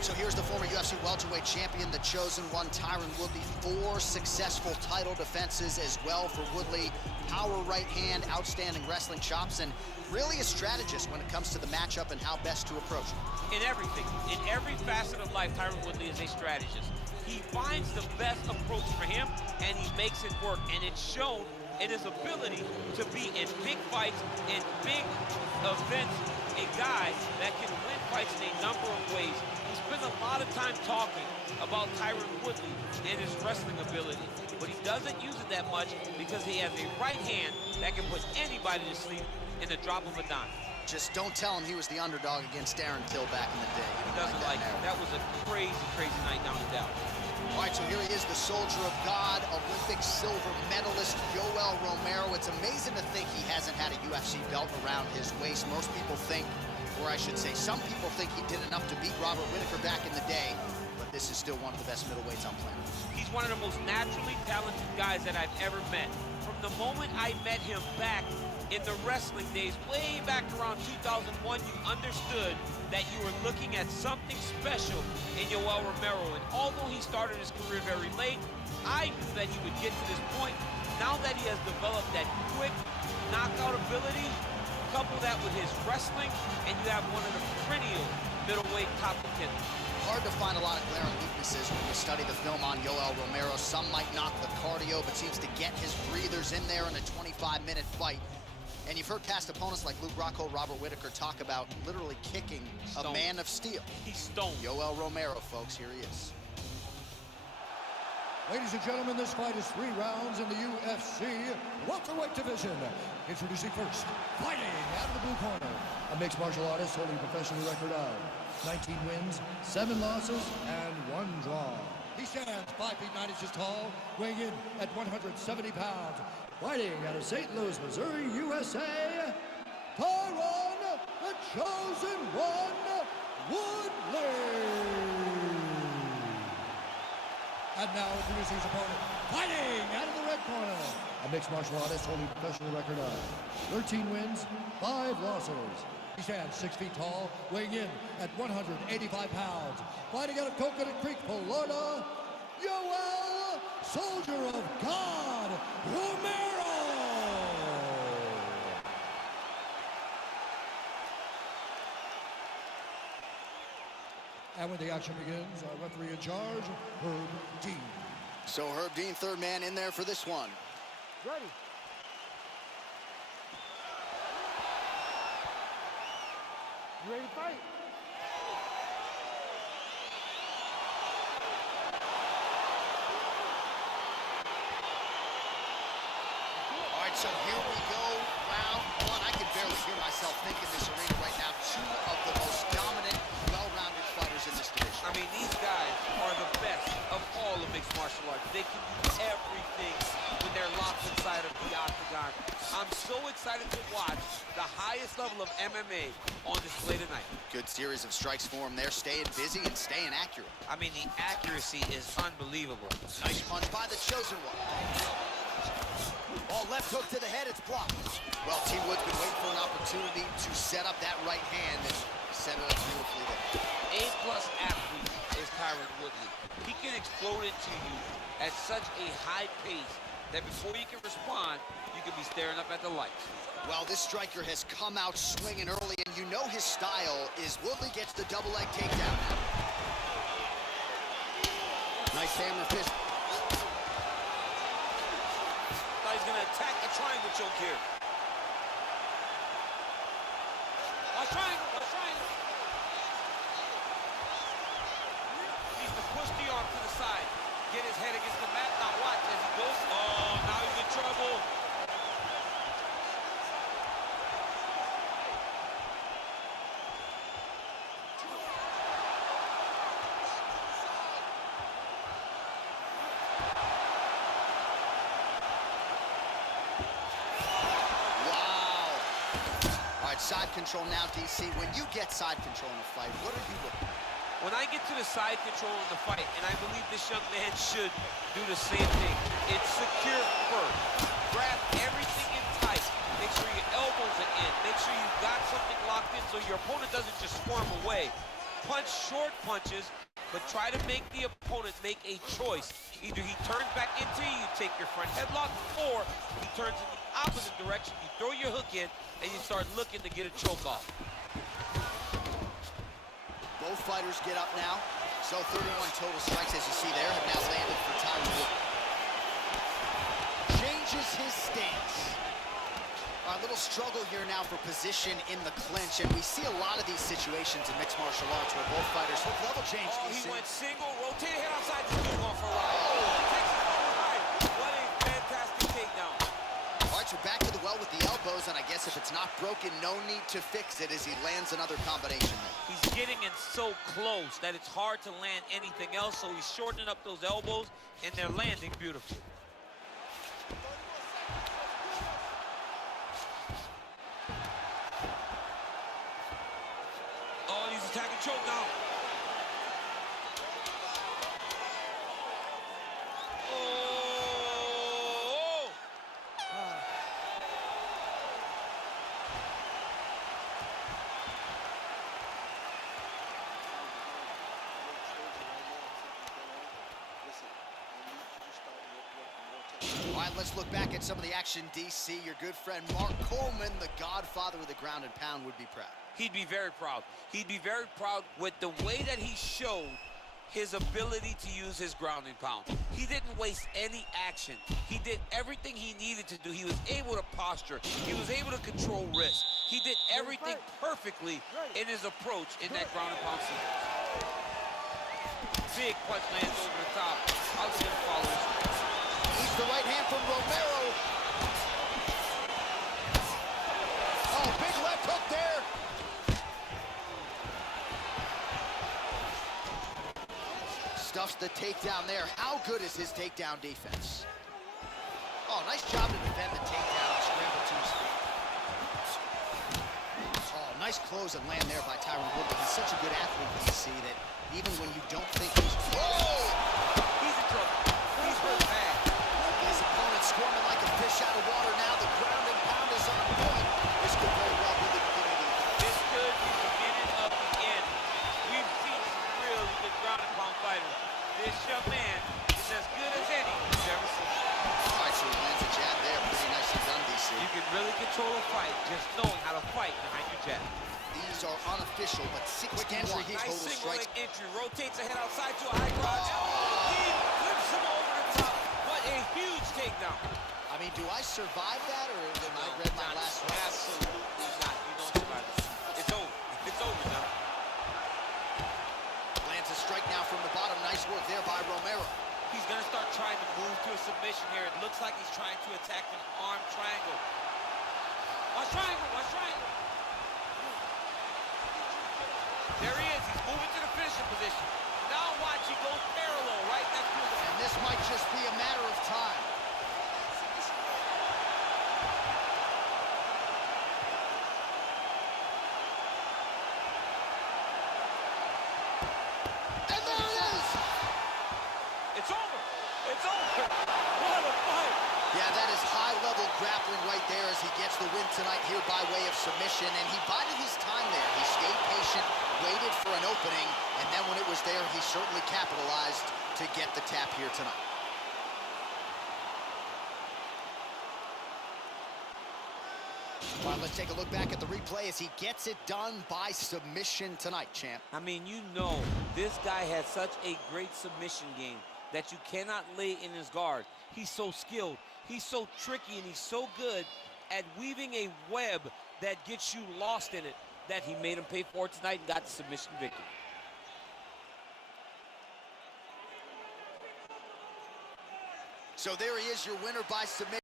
right, so here's the former UFC welterweight champion, the chosen one, Tyron Woodley. 4 successful title defenses as well for Woodley. Power right hand, outstanding wrestling chops, and really a strategist when it comes to the matchup and how best to approach it. In everything, in every facet of life, Tyron Woodley is a strategist. He finds the best approach for him, and he makes it work, and it's shown in his ability to be in big fights, in big events, a guy that can win fights in a number of ways. He spends a lot of time talking about Tyron Woodley and his wrestling ability, but he doesn't use it that much because he has a right hand that can put anybody to sleep in the drop of a dime. Just don't tell him he was the underdog against Darren Till back in the day. He doesn't like it. That was a crazy, crazy night down in Dallas. All right, so here he is, the soldier of God, Olympic silver medalist, Yoel Romero. It's amazing to think he hasn't had a UFC belt around his waist. Most people think, or I should say, some people think he did enough to beat Robert Whittaker back in the day, but this is still one of the best middleweights on planet. He's one of the most naturally talented guys that I've ever met. From the moment I met him back in the wrestling days, way back around 2001, you understood that you were looking at something special in Yoel Romero. And although he started his career very late, I knew that he would get to this point. Now that he has developed that quick knockout ability, couple that with his wrestling, and you have one of the perennial middleweight top contenders. Hard to find a lot of glaring weaknesses when you study the film on Yoel Romero. Some might knock the cardio, but seems to get his breathers in there in a 25-minute fight. And you've heard past opponents like Luke Rockhold, Robert Whittaker talk about literally kicking a man of steel. He's stoned. Yoel Romero, folks, here he is. Ladies and gentlemen, this fight is 3 rounds in the UFC welterweight division. Introducing first, fighting out of the blue corner, a mixed martial artist holding a professional record of 19 wins, 7 losses, and 1 draw. He stands 5 feet 9 inches tall, weighing in at 170 pounds. Fighting out of St. Louis, Missouri, USA, Tyron, the chosen one, Woodley. And now introducing his opponent, fighting out of the red corner, a mixed martial artist holding a professional record of 13 wins, 5 losses. He stands 6 feet tall, weighing in at 185 pounds. Fighting out of Coconut Creek, Florida, Yoel, Soldier of God, Romero. And when the action begins, our referee in charge, Herb Dean. So Herb Dean, third man in there for this one. Ready. You ready to fight? All right, so here we go, round 1. I can barely hear myself think in this arena right now. 2 of the most dominant, well-rounded fighters in this division. I mean, these guys are the best of all of mixed martial arts. They can do everything when they're locked inside of the Octagon. I'm so excited to watch the highest level of MMA on display tonight. Good series of strikes for him there, staying busy and staying accurate. I mean, the accuracy is unbelievable. Nice punch by the chosen one. Ball left hook to the head, it's blocked. Well, T. Wood's been waiting for an opportunity to set up that right hand and set it up beautifully there. A-plus athlete is Tyron Woodley. He can explode into you at such a high pace that before you can respond, you can be staring up at the lights. Well, this striker has come out swinging early, and you know his style is Woodley gets the double leg takedown now. Nice hammer fist. Thought he's gonna attack the triangle choke here. Watch triangle, watch triangle. He needs to push the arm to the side. Get his head against the mat. Now watch as he goes. Oh, now he's in trouble. Side control now, DC. When you get side control in a fight, what are you looking at? When I get to the side control in the fight, and I believe this young man should do the same thing, it's secure first. Grab everything in tight. Make sure your elbows are in. Make sure you've got something locked in so your opponent doesn't just squirm away. punch short punches, but try to make the opponent make a choice. Either he turns back into you, take your front headlock, or he turns in the opposite direction, you throw your hook in, and you start looking to get a choke off. Both fighters get up now. So 31 total strikes, as you see there, have now landed for Tyron Woodley. Changes his stance. A little struggle here now for position in the clinch, and we see a lot of these situations in mixed martial arts where both fighters hook level change. Oh, he went single, rotated head outside, this dude going for a ride. Oh, takes it over right. What a fantastic takedown. All right, so back to the well with the elbows, and I guess if it's not broken, no need to fix it as he lands another combination there. He's getting in so close that it's hard to land anything else, so he's shortening up those elbows, and they're landing beautifully. Oh, he's attacking choke now. Oh! All right, let's look back at some of the action, DC. Your good friend Mark Coleman, the godfather of the ground and pound, would be proud. He'd be very proud. He'd be very proud with the way that he showed his ability to use his ground and pound. He didn't waste any action. He did everything he needed to do. He was able to posture. He was able to control wrist. He did everything perfectly in his approach in that ground and pound sequence. Big punch lands over the top. How's he gonna follow this? He's the right hand from Romero. Oh, big left hook there. Stuffs the takedown there. How good is his takedown defense? Oh, nice job to defend the takedown and scramble to his feet. Oh, nice close and land there by Tyron Woodley. He's such a good athlete, you see, that even when you don't think he's... Whoa! He's in trouble. He's hurt bad. His opponent squirming like a fish out of water now. The ground and pound is on point. This could very well be the beginning of the end. This could be the beginning of the end. We've seen some really good ground and pound fighters. This young man is as good as any we've ever seen. All right, so he lands a jab there. Pretty nicely done, DC. You can really control a fight just knowing how to fight behind your jab. These are unofficial, but 61 Nice total single strikes. leg entry. Rotates the head outside to a high crotch. He flips him over the top. What a huge takedown. I mean, do I survive that, or am I read my last one? Absolutely not. You don't survive it. It's over. It's over now. Lands a strike now from the bottom. Nice work there by Romero. He's going to start trying to move to a submission here. It looks like he's trying to attack an arm triangle. Watch triangle. Watch triangle. There he is. He's moving to the finishing position. Now watch. He goes parallel right next to him. And this might just be a matter of time. And there it is! It's over. It's over. What a fight. Yeah, that is high-level grappling right there as he gets the win tonight here by way of submission, and he bided his time there. He stayed patient, waited for an opening, and then when it was there, he certainly capitalized to get the tap here tonight. All right, let's take a look back at the replay as he gets it done by submission tonight, champ. I mean, you know, this guy has such a great submission game that you cannot lay in his guard. He's so skilled, he's so tricky, and he's so good at weaving a web that gets you lost in it that he made him pay for it tonight and got the submission victory. So there he is, your winner by submission.